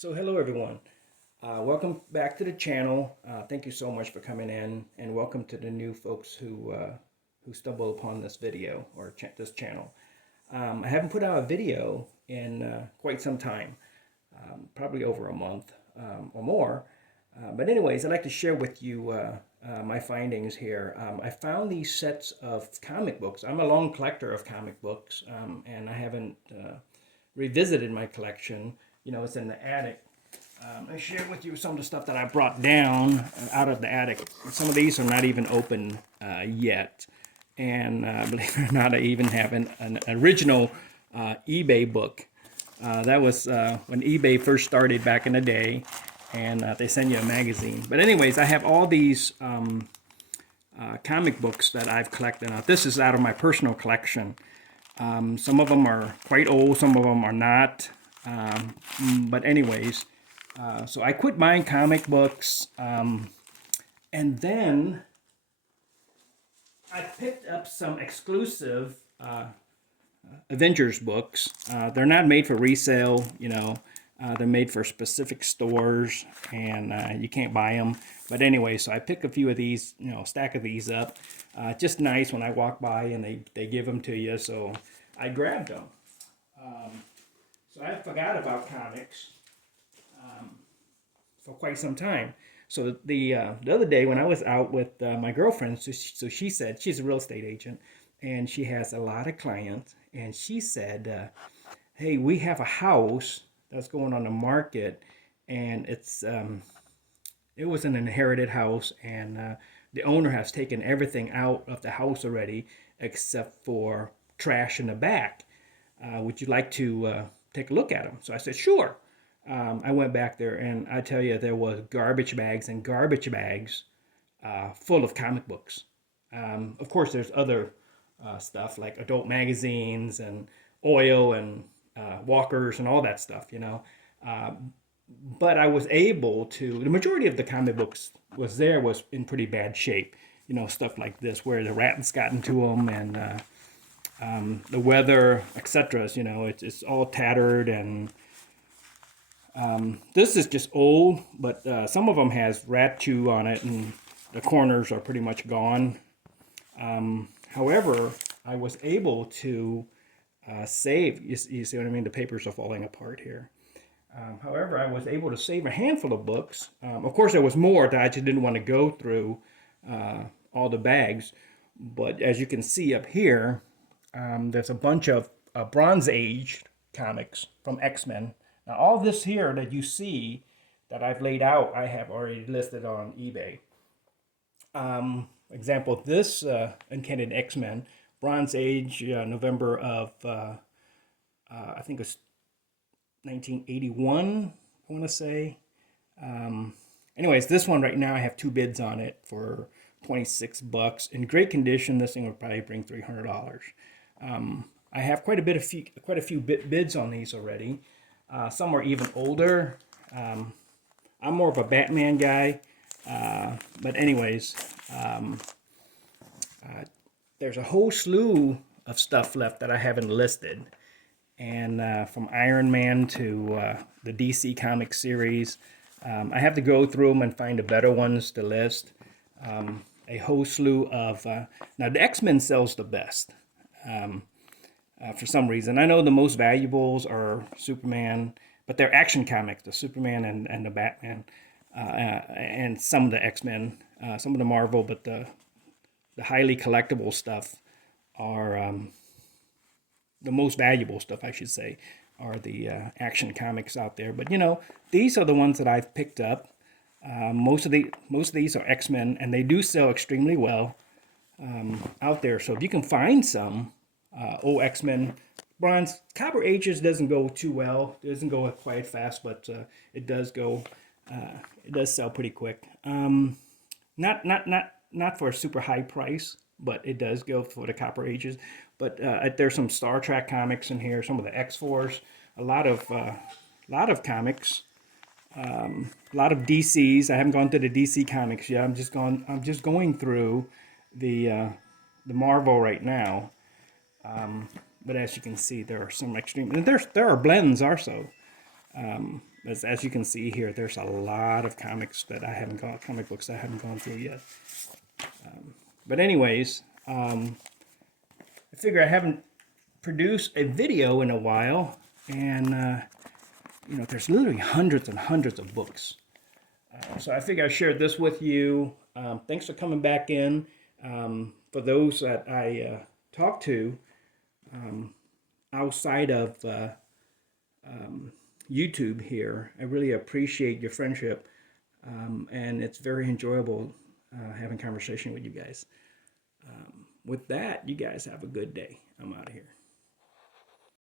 So hello everyone. Welcome back to the channel. Thank you so much for coming in, and welcome to the new folks who stumble upon this video or this channel. I haven't put out a video in quite some time, probably over a month or more. But anyways, I'd like to share with you my findings here. I found these sets of comic books. I'm a long collector of comic books, and I haven't revisited my collection. You know, it's in the attic. I share with you some of the stuff that I brought down out of the attic. Some of these are not even open yet. And believe it or not, I even have an original eBay book. That was when eBay first started back in the day, and they send you a magazine. But anyways, I have all these comic books that I've collected. Now, this is out of my personal collection. Some of them are quite old, some of them are not. But anyways, so I quit buying comic books, and then I picked up some exclusive Avengers books. They're not made for resale, you know. They're made for specific stores, and you can't buy them. But anyway, so I picked a few of these, you know, stack of these up. Just nice when I walk by and they give them to you, so I grabbed them. So I forgot about comics for quite some time. So the other day when I was out with my girlfriend, so she said she's a real estate agent, and she has a lot of clients, and she said, "Hey, we have a house that's going on the market, and it was an inherited house, and the owner has taken everything out of the house already except for trash in the back. Would you like to take a look at them?" So I said, "Sure." I went back there, and I tell you, there was garbage bags and garbage bags full of comic books. Of course, there's other stuff like adult magazines and oil and walkers and all that stuff, you know. But I was able to. The majority of the comic books was in pretty bad shape, you know, stuff like this where the rats got into them and the weather, etc. You know, it's all tattered and. This is just old, but some of them has rat chew on it, and the corners are pretty much gone. However, I was able to save. You see what I mean? The papers are falling apart here. However, I was able to save a handful of books. Of course, there was more that I just didn't want to go through all the bags. But as you can see up here, there's a bunch of Bronze Age comics from X-Men. Now, all this here that you see that I've laid out, I have already listed on eBay. Example, this Uncanny X-Men, Bronze Age, November of, I think it's 1981, I want to say. Anyways, this one right now, I have two bids on it for $26. In great condition, this thing would probably bring $300. I have quite a few bids on these already. Some are even older. I'm more of a Batman guy, but anyways, there's a whole slew of stuff left that I haven't listed, and from Iron Man to the DC comic series, I have to go through them and find the better ones to list. A whole slew of now the X-Men sells the best. For some reason. I know the most valuables are Superman, but they're action comics, the Superman and the Batman, and some of the X-Men, some of the Marvel, but the highly collectible stuff are the most valuable stuff, I should say, are the action comics out there. But you know, these are the ones that I've picked up. Most of these are X-Men, and they do sell extremely well out there. So if you can find some old X-Men, Bronze, Copper Ages doesn't go too well. It doesn't go quite fast, but it does go. It does sell pretty quick. Not for a super high price, but it does go for the Copper Ages. But there's some Star Trek comics in here. Some of the X-Force. A lot of comics. A lot of DCs. I haven't gone to the DC comics yet. I'm just going through the Marvel right now. But as you can see, there are some extreme, and there are blends also. As you can see here, there's a lot of comics that I haven't gone, comic books that I haven't gone through yet. But anyways, I figure I haven't produced a video in a while, and you know, there's literally hundreds and hundreds of books. So I figure I shared this with you. Thanks for coming back in. For those that I talked to outside of YouTube here, I really appreciate your friendship, and it's very enjoyable having conversation with you guys. With that, you guys have a good day. I'm out of here.